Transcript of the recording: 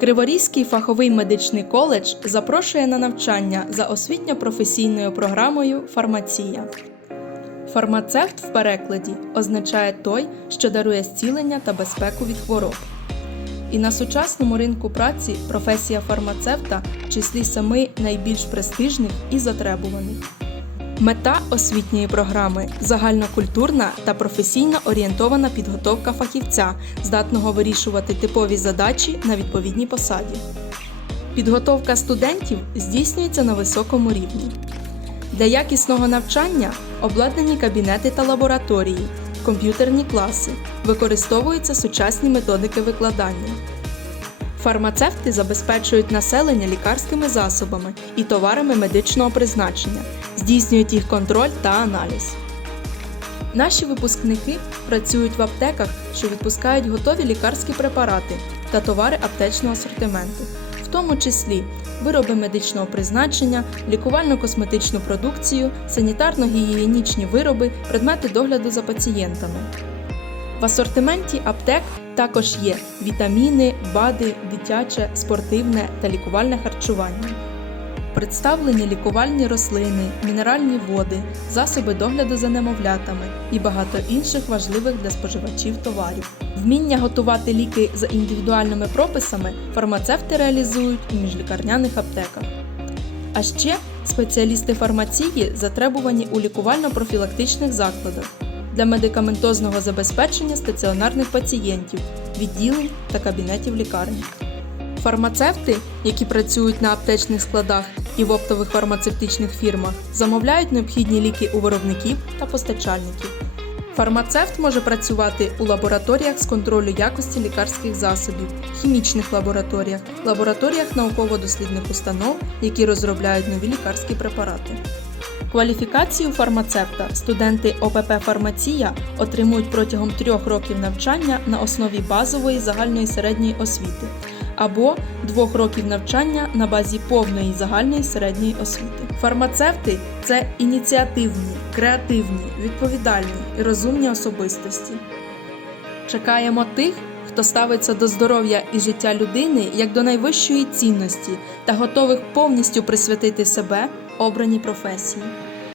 Криворізький фаховий медичний коледж запрошує на навчання за освітньо-професійною програмою Фармація. Фармацевт в перекладі означає той, що дарує зцілення та безпеку від хвороб. І на сучасному ринку праці професія фармацевта в числі семи найбільш престижних і затребуваних. Мета освітньої програми загальнокультурна та професійно орієнтована підготовка фахівця, здатного вирішувати типові задачі на відповідній посаді. Підготовка студентів здійснюється на високому рівні. Для якісного навчання обладнані кабінети та лабораторії, комп'ютерні класи, використовуються сучасні методики викладання. Фармацевти забезпечують населення лікарськими засобами і товарами медичного призначення, здійснюють їх контроль та аналіз. Наші випускники працюють в аптеках, що відпускають готові лікарські препарати та товари аптечного асортименту, в тому числі вироби медичного призначення, лікувально-косметичну продукцію, санітарно-гігієнічні вироби, предмети догляду за пацієнтами. В асортименті аптек також є вітаміни, БАДи, дитяче, спортивне та лікувальне харчування. Представлені лікувальні рослини, мінеральні води, засоби догляду за немовлятами і багато інших важливих для споживачів товарів. Вміння готувати ліки за індивідуальними прописами фармацевти реалізують у міжлікарняних аптеках. А ще спеціалісти фармації затребувані у лікувально-профілактичних закладах для медикаментозного забезпечення стаціонарних пацієнтів, відділень та кабінетів лікарні. Фармацевти, які працюють на аптечних складах і в оптових фармацевтичних фірмах, замовляють необхідні ліки у виробників та постачальників. Фармацевт може працювати у лабораторіях з контролю якості лікарських засобів, хімічних лабораторіях, лабораторіях науково-дослідних установ, які розробляють нові лікарські препарати. Кваліфікацію фармацевта студенти ОПП Фармація отримують протягом трьох років навчання на основі базової загальної середньої освіти або двох років навчання на базі повної загальної середньої освіти. Фармацевти це ініціативні, креативні, відповідальні і розумні особистості. Чекаємо тих, хто ставиться до здоров'я і життя людини як до найвищої цінності та готових повністю присвятити себе обраній професії.